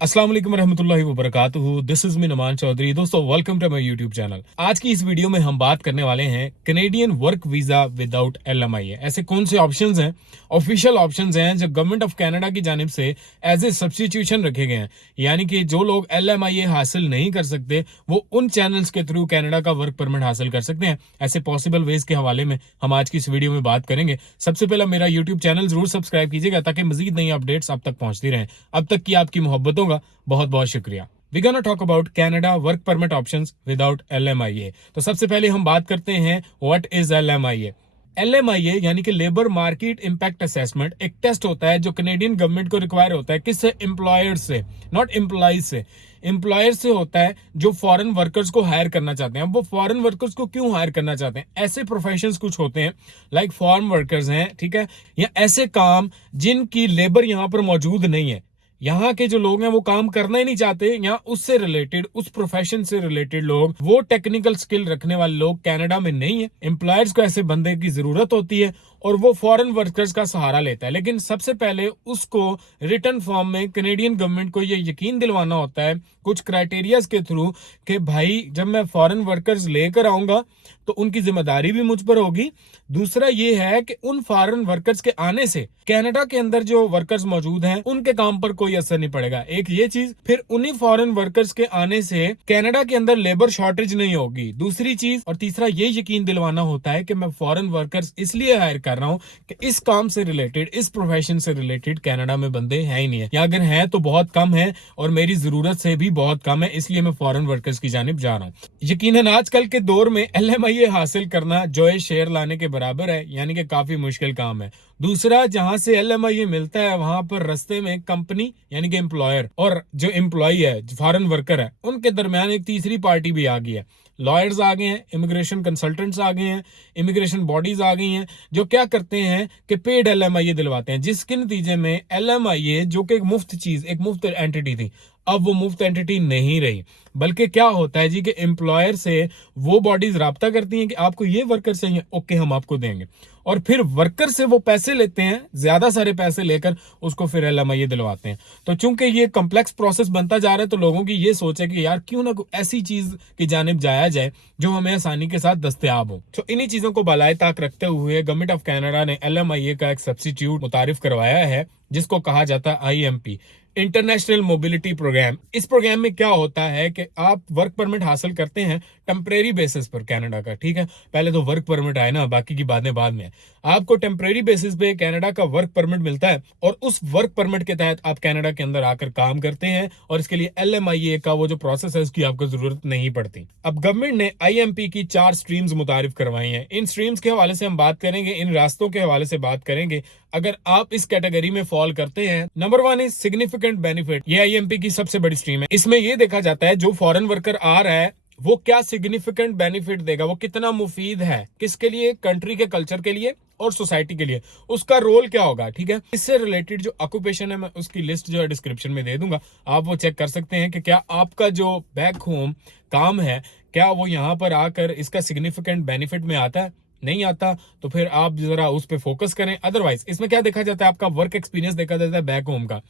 अस्सलाम वालेकुम रहमतुल्लाहि व बरकातुहू। This is me Naman Chaudhary. दोस्तों, welcome to my YouTube channel. आज की इस वीडियो में हम बात करने वाले हैं Canadian work visa without LMIA। ऐसे कौन से ऑप्शंस हैं, ऑफिशियल ऑप्शंस हैं जो गवर्नमेंट ऑफ कनाडा की जानिब से एज ए सब्स्टिट्यूशन रखे गए हैं, यानी कि जो लोग LMIA हासिल नहीं कर सकते वो उन चैनल्स के थ्रू कनाडा का वर्क परमिट हासिल कर सकते हैं। ऐसे पॉसिबल वेज के हवाले में हम आज की इस वीडियो में बात करेंगे। सबसे पहले मेरा यूट्यूब चैनल जरूर सब्सक्राइब कीजिएगा ताकि मजीद नई अपडेट्स आप तक पहुंचती रहें। अब तक की आपकी मोहब्बतों का बहुत बहुत शुक्रिया। We gonna talk about Canada work permit options without LMIA। तो सबसे पहले हम बात करते हैं व्हाट इज LMIA। LMIA यानी कि लेबर मार्केट इंपैक्ट असेसमेंट एक टेस्ट होता है जो कनेडियन गवर्नमेंट को रिक्वायर होता है। किससे? एम्प्लॉयर्स से, नॉट एम्प्लॉइज से। एम्प्लॉयर्स से होता है जो फॉरेन वर्कर्स को हायर करना चाहते हैं। वो फॉरेन वर्कर्स को क्यों हायर करना चाहते हैं? ऐसे प्रोफेशंस कुछ होते हैं लाइक फॉरेन वर्कर्स हैं, ठीक है, या ऐसे काम जिनकी लेबर यहाँ पर मौजूद नहीं है। यहाँ के जो लोग हैं वो काम करना ही नहीं चाहते, या उससे रिलेटेड, उस प्रोफेशन से रिलेटेड लोग, वो टेक्निकल स्किल रखने वाले लोग कनाडा में नहीं है। एम्प्लॉयर्स को ऐसे बंदे की जरूरत होती है और वो फॉरेन वर्कर्स का सहारा लेता है। लेकिन सबसे पहले उसको रिटर्न फॉर्म में कनेडियन गवर्नमेंट को ये यकीन दिलवाना होता है कुछ क्राइटेरियाज के थ्रू कि भाई जब मैं फॉरेन वर्कर्स लेकर आऊंगा तो उनकी जिम्मेदारी भी मुझ पर होगी। दूसरा ये है कि उन फॉरेन वर्कर्स के आने से कनाडा के अंदर जो वर्कर्स मौजूद हैं उनके काम पर कोई असर नहीं पड़ेगा। एक ये चीज। फिर उन्हीं फॉरेन वर्कर्स के आने से कनाडा के अंदर लेबर शॉर्टेज नहीं होगी, दूसरी चीज। और तीसरा ये यकीन दिलवाना होता है कि मैं फॉरेन वर्कर्स इसलिए हायर कर रहा हूं कि इस काम से रिलेटेड, इस प्रोफेशन से रिलेटेड कनाडा में बंदे हैं ही नहीं है, या अगर हैं तो बहुत कम है और मेरी जरूरत से भी बहुत कम है, इसलिए मैं फॉरेन वर्कर्स की जानिब जा रहा हूं। यकीनन आजकल के दौर में LMIA हासिल करना जो शेयर लाने के बराबर है, यानी कि काफी मुश्किल काम है। दूसरा, जहां से LMIA मिलता है वहां पर रास्ते में कंपनी यानी कि एम्प्लॉयर और जो एम्प्लॉय है, फॉरेन वर्कर है, उनके दरमियान एक तीसरी पार्टी भी आ गई है। लॉयर्स आ गए हैं, इमिग्रेशन कंसल्टेंट्स आ गए हैं, इमिग्रेशन बॉडीज आ गई हैं, जो क्या करते हैं कि पेड LMIA दिलवाते हैं, जिसके नतीजे में LMIA जो कि एक मुफ्त चीज, एक मुफ्त एंटिटी थी, अब वो मुफ्त एंटिटी नहीं रही। बल्कि क्या होता है जी कि एम्प्लॉयर से वो बॉडीज राब्ता करती हैं कि आपको ये वर्कर चाहिए, ओके हम आपको देंगे, और फिर वर्कर से वो पैसे लेते हैं, ज्यादा सारे पैसे लेकर उसको फिर LMIA दिलवाते हैं। तो चूंकि ये कॉम्प्लेक्स प्रोसेस बनता जा रहा है तो लोगों की ये सोच है कि यार क्यों ना ऐसी चीज की जानिब जाया जाए जो हमें आसानी के साथ दस्तयाब हो। तो इन्हीं चीजों को बालाए ताक रखते हुए गवर्नमेंट ऑफ कनाडा ने LMIA का एक सब्स्टिट्यूट मुतारिफ करवाया है जिसको कहा जाता है IMP, इंटरनेशनल मोबिलिटी प्रोग्राम। इस प्रोग्राम में क्या होता है कि आप वर्क परमिट हासिल करते हैं टेम्परेरी बेसिस पर कनाडा का, ठीक है, पहले तो वर्क परमिट आए ना, बाकी की बातें बाद में। आपको टेम्परेरी बेसिस पे कनाडा का वर्क परमिट मिलता है और उस वर्क परमिट के तहत आप कनाडा के अंदर आकर काम करते हैं और इसके लिए LMIA का वो जो प्रोसेस है उसकी आपको जरूरत नहीं पड़ती। अब गवर्नमेंट ने IMP की 4 स्ट्रीम्स मुतारिफ करवाई हैं। इन स्ट्रीम्स के हवाले से हम बात करेंगे, इन रास्तों के हवाले से बात करेंगे। अगर आप इस कैटेगरी में फॉल करते हैं, नंबर 1 इज सिग्निफिकेंट बेनिफिट। ये IMP की सबसे बड़ी स्ट्रीम है। इसमें यह देखा जाता है जो फॉरेन वर्कर आ रहा है वो क्या सिग्निफिकेंट बेनिफिट देगा, वो कितना मुफीद है, किसके लिए, कंट्री के कल्चर के लिए और सोसाइटी के लिए, उसका रोल क्या होगा, ठीक है। इससे रिलेटेड जो ऑक्यूपेशन है मैं उसकी लिस्ट जो है डिस्क्रिप्शन में दे दूंगा, आप वो चेक कर सकते हैं कि क्या आपका जो बैक होम काम है क्या वो यहां पर आकर इसका सिग्निफिकेंट बेनिफिट में आता है। नहीं आता तो फिर आप जरा उस पर फोकस करें। अदरवाइज इसमें क्या देखा जाता है, आपका वर्क एक्सपीरियंस देखा जाता है बैक होम का।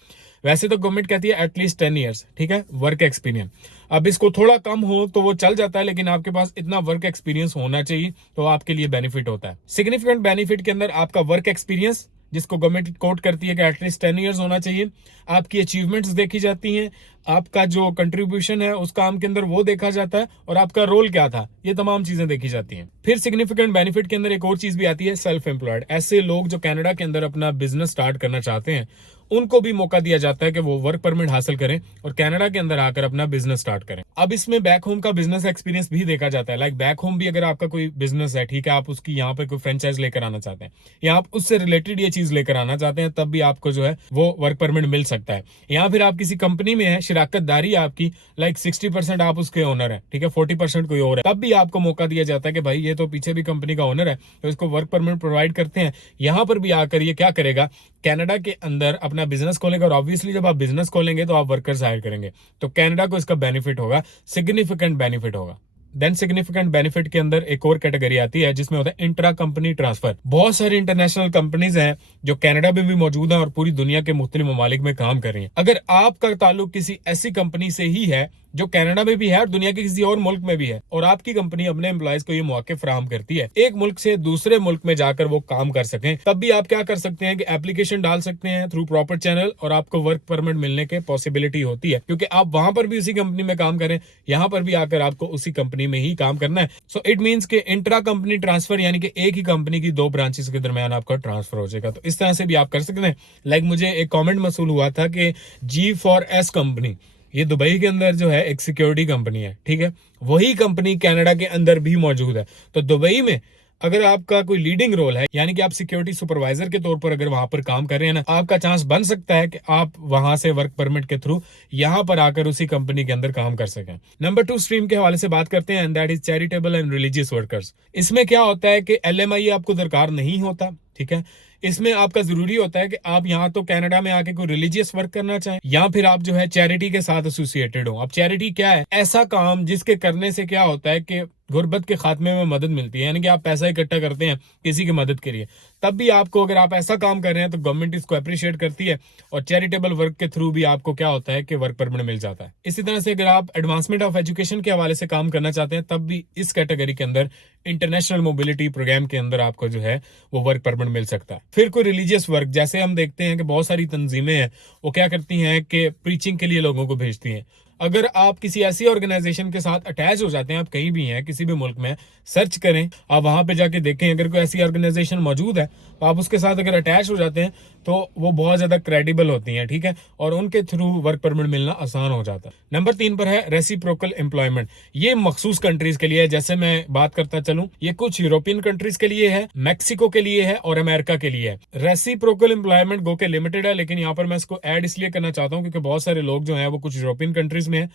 वैसे तो गवर्नमेंट कहती है एटलीस्ट 10 ईयर्स, ठीक है, वर्क एक्सपीरियंस। अब इसको थोड़ा कम हो तो वो चल जाता है, लेकिन आपके पास इतना वर्क एक्सपीरियंस होना चाहिए तो आपके लिए बेनिफिट होता है। सिग्निफिकेंट बेनिफिट के अंदर आपका वर्क एक्सपीरियंस, जिसको गवर्नमेंट कोट करती है कि एटलीस्ट 10 ईयर्स होना चाहिए, आपकी अचीवमेंट्स देखी जाती हैं, आपका जो कंट्रीब्यूशन है उस काम के अंदर वो देखा जाता है, और आपका रोल क्या था, ये तमाम चीजें देखी जाती हैं। फिर सिग्निफिकेंट बेनिफिट के अंदर एक और चीज भी आती है, सेल्फ एम्प्लॉयड। ऐसे लोग जो कनाडा के अंदर अपना बिजनेस स्टार्ट करना चाहते हैं उनको भी मौका दिया जाता है कि वो वर्क परमिट हासिल करें और कनाडा के अंदर आकर अपना बिजनेस स्टार्ट करें। अब इसमें बैक होम का बिजनेस एक्सपीरियंस भी देखा जाता है। लाइक बैक होम भी अगर आपका कोई बिजनेस है, ठीक है, आप उसकी यहाँ पे कोई फ्रेंचाइज लेकर आना चाहते हैं या आप उससे रिलेटेड ये चीज लेकर आना चाहते हैं, तब भी आपको जो है वो वर्क परमिट मिल सकता है। या फिर आप किसी कंपनी में है, शिराकतदारी आपकी, लाइक 60% आप उसके ओनर है, ठीक है, 40% कोई और है, तब भी आपको मौका दिया जाता है कि भाई ये तो पीछे भी कंपनी का ओनर है तो इसको वर्क परमिट प्रोवाइड करते हैं। यहां पर भी आकर ये क्या करेगा, कनाडा के अंदर अपना बिजनेस खोलेगा, और ऑब्वियसली जब आप बिजनेस खोलेंगे तो आप वर्कर्स हायर करेंगे, तो कनाडा को इसका बेनिफिट होगा, सिग्निफिकेंट बेनिफिट होगा। देन सिग्निफिकेंट बेनिफिट के अंदर एक और कैटेगरी आती है जिसमें होता है इंट्रा कंपनी ट्रांसफर। बहुत सारी इंटरनेशनल कंपनीज हैं जो कनाडा में भी मौजूद हैं और पूरी दुनिया के मुख्तलिफ ममालिक में काम कर रही हैं। अगर आपका ताल्लुक किसी ऐसी कंपनी से ही है जो कनाडा में भी है और दुनिया के किसी और मुल्क में भी है और आपकी कंपनी अपने एम्प्लॉयज को ये मौके फराहम करती है एक मुल्क से दूसरे मुल्क में जाकर वो काम कर सकें, तब भी आप क्या कर सकते हैं कि एप्लीकेशन डाल सकते हैं थ्रू प्रॉपर चैनल और आपको वर्क परमिट मिलने के पॉसिबिलिटी होती है, क्योंकि आप वहां पर भी उसी कंपनी में काम करें, यहाँ पर भी आकर आपको उसी कंपनी में ही काम करना है। सो इट मीन्स के इंट्रा कंपनी ट्रांसफर यानी कि एक ही कंपनी की दो ब्रांचेस के दरमियान आपका ट्रांसफर हो जाएगा। तो इस तरह से भी आप कर सकते हैं। लाइक मुझे एक कॉमेंट मसूल हुआ था कि G4S कंपनी, ये दुबई के अंदर जो है एक सिक्योरिटी कंपनी है, ठीक है, वही कंपनी कनाडा के अंदर भी मौजूद है। तो दुबई में अगर आपका कोई लीडिंग रोल है यानी कि आप सिक्योरिटी सुपरवाइजर के तौर पर अगर वहां पर काम कर रहे हैं ना, आपका चांस बन सकता है कि आप वहां से वर्क परमिट के थ्रू यहां पर आकर उसी कंपनी के अंदर काम कर सकें। नंबर 2 स्ट्रीम के हवाले से बात करते हैं, and that is charitable and religious workers. इसमें क्या होता है कि LMI आपको दरकार नहीं होता, ठीक है। इसमें आपका जरूरी होता है कि आप यहाँ तो कनाडा में आके कोई रिलीजियस वर्क करना चाहें या फिर आप जो है चैरिटी के साथ एसोसिएटेड हो। अब चैरिटी क्या है? ऐसा काम जिसके करने से क्या होता है कि गुर्बत के खात्मे में मदद मिलती है, यानी कि आप पैसा इकट्ठा करते हैं किसी की मदद के लिए, तब भी आपको अगर आप ऐसा काम कर रहे हैं तो गवर्नमेंट इसको अप्रिशिएट करती है और चैरिटेबल वर्क के थ्रू भी आपको क्या होता है कि वर्क परमिट मिल जाता है। इसी तरह से अगर आप एडवांसमेंट ऑफ एजुकेशन के हवाले से काम करना चाहते हैं तब भी इस कैटेगरी के अंदर इंटरनेशनल मोबिलिटी प्रोग्राम के अंदर आपको जो है वो वर्क परमिट मिल सकता है। फिर कोई रिलीजियस वर्क, जैसे हम देखते हैं कि बहुत सारी तंजीमें हैं वो क्या करती हैं कि प्रीचिंग के लिए लोगों को भेजती हैं। अगर आप किसी ऐसी ऑर्गेनाइजेशन के साथ अटैच हो जाते हैं, आप कहीं भी हैं किसी भी मुल्क में, सर्च करें, आप वहां पे जाके देखें अगर कोई ऐसी ऑर्गेनाइजेशन मौजूद है तो आप उसके साथ अगर अटैच हो जाते हैं तो वो बहुत ज्यादा क्रेडिबल होती हैं, ठीक है, और उनके थ्रू वर्क परमिट मिलना आसान हो जाता है। नंबर 3 पर है रेसिप्रोकल एम्प्लॉयमेंट। ये मखसूस कंट्रीज के लिए है, जैसे मैं बात करता चलूं, ये कुछ यूरोपियन कंट्रीज के लिए है, मैक्सिको के लिए है और अमेरिका के लिए है। रेसिप्रोकल एम्प्लॉयमेंट गो के लिमिटेड है, लेकिन यहाँ पर मैं इसको ऐड इसलिए करना चाहता हूँ क्योंकि बहुत सारे लोग जो है वो कुछ यूरोपियन कंट्रीज में है,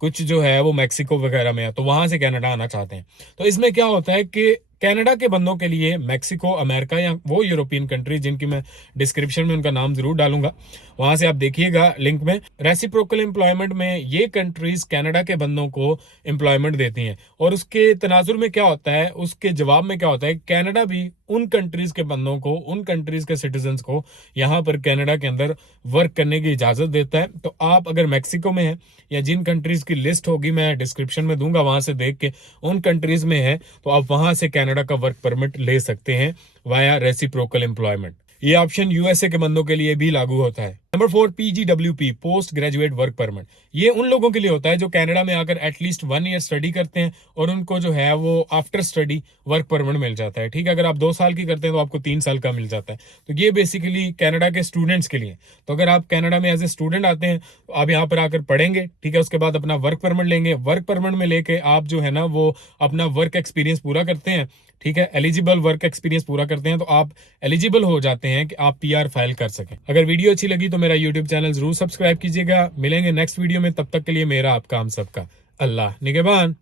कुछ जो है वो मैक्सिको वगैरह में है, तो वहां से कनाडा आना चाहते हैं। तो इसमें क्या होता है कि कनाडा के बंदों के लिए मैक्सिको, अमेरिका या वो यूरोपियन कंट्री जिनकी मैं डिस्क्रिप्शन में उनका नाम जरूर डालूंगा, वहां से आप देखिएगा लिंक में। रेसिप्रोकल एम्प्लॉयमेंट में ये कंट्रीज कनाडा के बंदों को एम्प्लॉयमेंट देती हैं और उसके तनाजुर में क्या होता है, उसके जवाब में क्या होता है, कनाडा भी उन कंट्रीज के बंदों को, उन कंट्रीज के सिटीजन्स को यहाँ पर कनाडा के अंदर वर्क करने की इजाजत देता है। तो आप अगर मैक्सिको में है या जिन कंट्रीज की लिस्ट होगी मैं डिस्क्रिप्शन में दूंगा, वहां से देख के उन कंट्रीज में है तो आप वहां से कनाडा का वर्क परमिट ले सकते हैं वाया रेसिप्रोकल एम्प्लॉयमेंट। ये ऑप्शन यूएसए के बंदों के लिए भी लागू होता है। Number 4 PGWP post graduate work permit. ये उन लोगों के लिए होता है जो कनाडा में आकर एटलीस्ट 1 ईयर स्टडी करते हैं और उनको जो है वो आफ्टर स्टडी वर्क परमिट मिल जाता है, ठीक है। अगर आप 2 साल की करते हैं तो आपको 3 साल का मिल जाता है। तो ये बेसिकली कनाडा के स्टूडेंट्स के लिए। तो अगर आप कनाडा में एज ए स्टूडेंट आते हैं तो आप यहाँ पर आकर पढ़ेंगे, ठीक है, उसके बाद अपना वर्क परमिट लेंगे, वर्क परमिट में लेके आप जो है ना वो अपना वर्क एक्सपीरियंस पूरा करते हैं, ठीक है, एलिजिबल वर्क एक्सपीरियंस पूरा करते हैं तो आप एलिजिबल हो जाते हैं कि आप PR फाइल कर सकें। अगर वीडियो अच्छी लगी तो मेरा YouTube चैनल जरूर सब्सक्राइब कीजिएगा। मिलेंगे नेक्स्ट वीडियो में, तब तक के लिए मेरा आपका हम सबका अल्लाह निगहबान।